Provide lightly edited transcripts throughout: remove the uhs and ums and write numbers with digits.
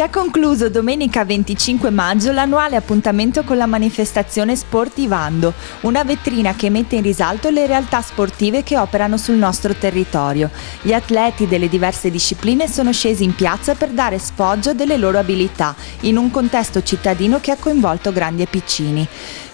Si è concluso domenica 25 maggio l'annuale appuntamento con la manifestazione Sportivando, una vetrina che mette in risalto le realtà sportive che operano sul nostro territorio. Gli atleti delle diverse discipline sono scesi in piazza per dare sfoggio delle loro abilità, in un contesto cittadino che ha coinvolto grandi e piccini.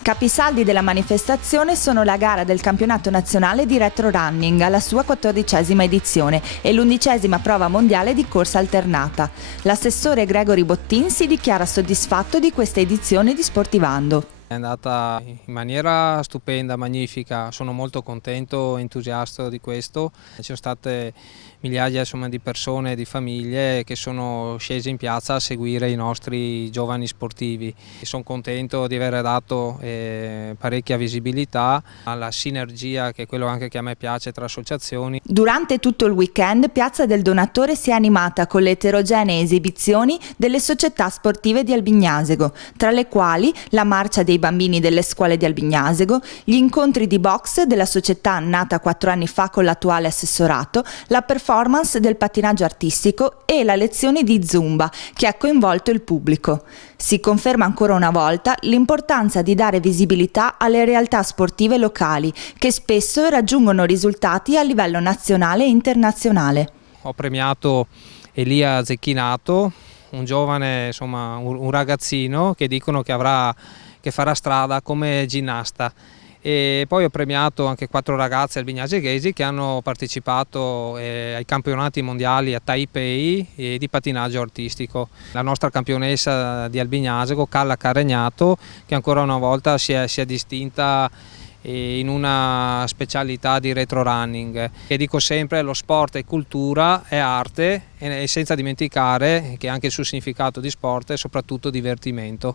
Capisaldi della manifestazione sono la gara del campionato nazionale di retro running alla sua 14ª edizione e l'11ª prova mondiale di corsa alternata. L'assessore Gregory Bottin si dichiara soddisfatto di questa edizione di Sportivando. È andata in maniera stupenda, magnifica, sono molto contento, entusiasta di questo. Ci sono state migliaia di persone, di famiglie che sono scese in piazza a seguire i nostri giovani sportivi. Sono contento di aver dato parecchia visibilità alla sinergia, che è quello anche che a me piace, tra associazioni. Durante tutto il weekend Piazza del Donatore si è animata con le eterogenee esibizioni delle società sportive di Albignasego, tra le quali la marcia dei bambini delle scuole di Albignasego, gli incontri di box della società nata 4 anni fa con l'attuale assessorato, la performance del pattinaggio artistico e la lezione di Zumba che ha coinvolto il pubblico. Si conferma ancora una volta l'importanza di dare visibilità alle realtà sportive locali che spesso raggiungono risultati a livello nazionale e internazionale. Ho premiato Elia Zecchinato, un giovane, un ragazzino che dicono che farà strada come ginnasta, e poi ho premiato anche 4 ragazze albignaseghesi che hanno partecipato ai campionati mondiali a Taipei di pattinaggio artistico. La nostra campionessa di Albignasego, Calla Caregnato, che ancora una volta si è distinta in una specialità di retro running. E dico sempre, lo sport è cultura, è arte, e senza dimenticare che anche il suo significato di sport è soprattutto divertimento.